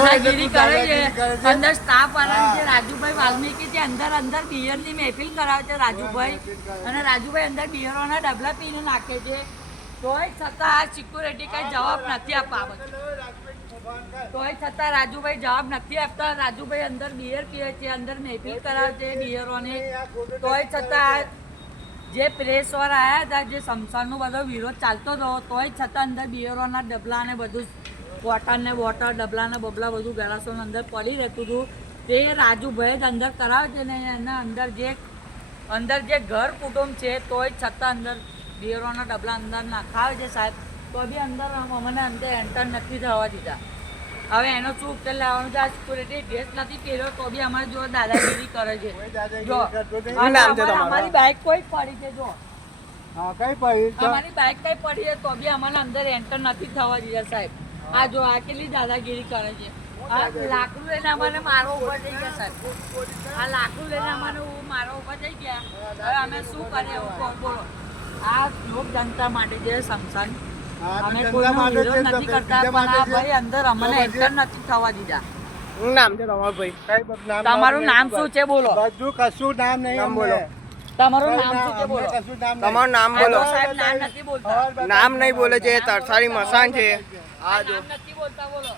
દાદાગીરી કરે છે અંદર સ્ટાફ વાળા છે રાજુભાઈ વાલ્મીકી છે અંદર બિયરની મહેફિલ કરાવે છે રાજુભાઈ અને રાજુભાઈ અંદર બિયરોના ડબલા પીને નાખે છે તોય છતાં આ સિક્યુરિટી કઈ જવાબ નથી આપવા તોય છતાં રાજુભાઈ જવાબ નથી આપતા રાજુભાઈ અંદર બિયર પીએ છે અંદર મહેફિલ કરાવે છે બિયરોને તોય છતાં જે પ્રેસ વાળા આવ્યા હતા જે સમસારનો બધો વિરોધ ચાલતો હતો તોય છતાં અંદર બિયરોના ડબલા ને બધું વોટર ડબલા ને બબલા બધું ગલાસોનું અંદર પડી રહેતું હતું તે રાજુભાઈ જ અંદર કરાવે છે ને એના અંદર જે ઘર કુટુંબ છે તોય છતાં અંદર બિયરોના ડબલા અંદર નાખાવે છે સાહેબ તો બી અંદર અમને અંદર એન્ટર નથી થવા દીધા હવે એનો શું ઉકેલ લાવવાનો છે આ સિક્યુરિટી ડ્રેસ નથી પહેર્યો તો બી અમારી જો દાદાગીરી કરે છે જો અમારી બાઇક કોઈ પડી છે જો અમારી બાઇક કઈ પડી છે તો બી અમારે અંદર એન્ટર નથી થવા દીધા સાહેબ આ જો આ કેટલી દાદાગીરી કરે છે આ લાકડું લઈને અમારે મારો ઉપર થઈ ગયા સાહેબ આ લાકડું લઈને અમારે મારો ઉપર થઈ ગયા હવે અમે શું કરીએ એવું બોલો આ લોક જનતા માટે જે સમસાન અમે કોઈનો વિરોધ નથી કરતા પણ આ ભાઈ અંદર અમને એન્ટર નથી થવા દીધા શું નામ છે તમારું ભાઈ? તમારું નામ શું છે બોલો? બધું કશું નામ નહીં બોલો. તમારું નામ શું છે બોલો? તમારું નામ બોલો. સાહેબ નામ નથી બોલતા. નામ નહીં બોલે છે તરસારી મસાન છે આ જો નામ નથી બોલતા બોલો.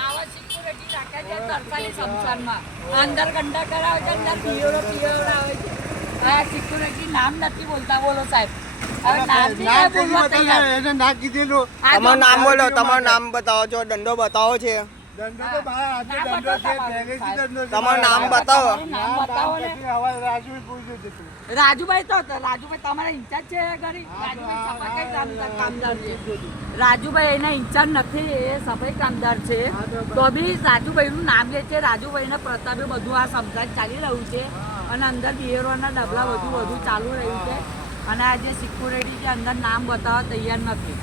આવા સિક્યુરિટી રાખે છે તરસાલી સમસાનમાં અંદર ગંડા કરાવે છે અંદર પિયોરો આવે છે આ સિક્યુરિટી નામ નથી બોલતા બોલો સાહેબ હવે નામ બોલવા તૈયાર એને ના કીધેલું. તમારું નામ બોલો તમારું નામ બતાવો છો દંડો બતાવો છે દંડો તો બહાર હાથે દંડો છે, પહેલેથી દંડો છે. તમારું નામ બતાવો. નામ બતાવો ને. હવે રાજુ પૂછ્યું હતું. રાજુભાઈ રાજુભાઈ તમારા ઇન્ચાર્જ છે ઘરી રાજુભાઈ સફાઈ કામદાર છે રાજુભાઈ એના ઇન્ચાર્જ નથી એ સફાઈ કામદાર છે તો બી રાજુભાઈનું નામ લે છે રાજુભાઈના પ્રતાપે બધું આ સમજાજ ચાલી રહ્યું છે અને અંદર બિયરોના ડબલા બધું ચાલુ રહ્યું છે અને આ જે સિક્યુરિટી છે અંદર નામ બતાવવા તૈયાર નથી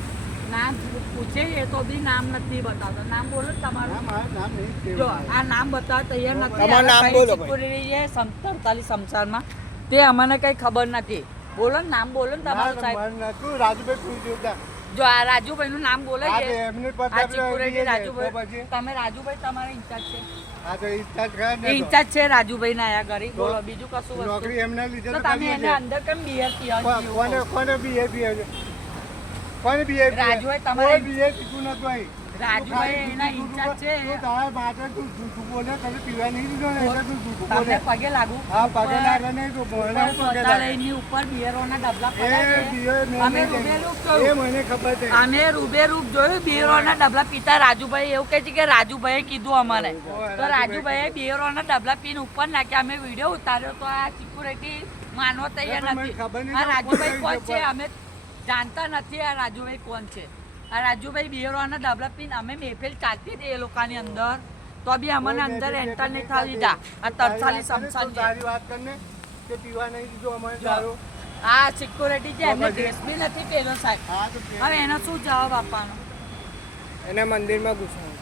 નામ પૂછે એ તો બી નામ નથી બતાવતા નામ બોલો તમારું નામ નહીં. જો આ નામ બતાવવા તૈયાર નથી તમારું નામ બોલો ભાઈ. સિક્યુરિટી છે 47 સંસારમાં તે અમને કઈ ખબર નથી બોલો ને નામ બોલો ને તમારું સાહેબ રાજુભાઈ પૂછ્યું હતા. જો આ રાજુભાઈ નું નામ બોલે છે એમને આ સિક્યુરિટી પછી રાજુભાઈ તમે રાજુભાઈ તમારા ઇન્ચાર્જ છે આ તો ઇન્ચાર્જ ખરા ને તો. ઇન્ચાર્જ છે રાજુભાઈ ના આયા ઘરે બોલો બીજું કશું વસ્તુ નોકરી એમને લીધે તો તો તમે કરીએ એને છીએ. અંદર કેમ બિયર કોને બીએ કોને બીએ રાજુભાઈ તમારે- કોઈ બીએ શીખવું નતું અહીં. રાજુભાઈ એના ઇન્ચાર્જ છે તું તારા માટે તું જૂઠું બોલે તને પીવા નહીં દીધો ને એટલે તું જૂઠું તમને બોલે. પગે લાગુ હા પગે લાગે નહીં તો બોલે પગે લાગે. શૌચાલયની ઉપર બિયરોના ડબલા પડ્યા એ બીએ છે મેં અમે નહીં રૂબેરૂપ જોયું. એ જોયું મને ખબર છે. અમે રૂબેરૂપ જોયું બિયરોના ડબલા પીતા રાજુભાઈ એવું કહે છે કે રાજુભાઈએ કીધું અમને તો રાજુભાઈએ બિયરોના ડબલા પીને ઉપર નાખ્યા અમે વિડીયો ઉતાર્યો તો આ સિક્યુરિટી માનવા તૈયાર મને નથી ખબર નહીં આ તો રાજુભાઈ ઉપર કોણ છે અમે જાણતા નથી આ રાજુભાઈ કોણ છે આ રાજુભાઈ બિયરોના ડબલા પીને અમે મહેફિલ ચાલતી હતી એ લોકોની અંદર તો બી અમને અંદર એન્ટર નહીં થવા દીધા આ તરસાલી સમસાન છે તારી વાત કરને કે પીવા નહીં દીધો અમારે દારૂ. આ સિક્યુરિટી છે એમને ડ્રેસ બી નથી પહેર્યો સાહેબ હા તો હવે એનો શું જવાબ આપવાનો એને મંદિરમાં ઘૂસવાનું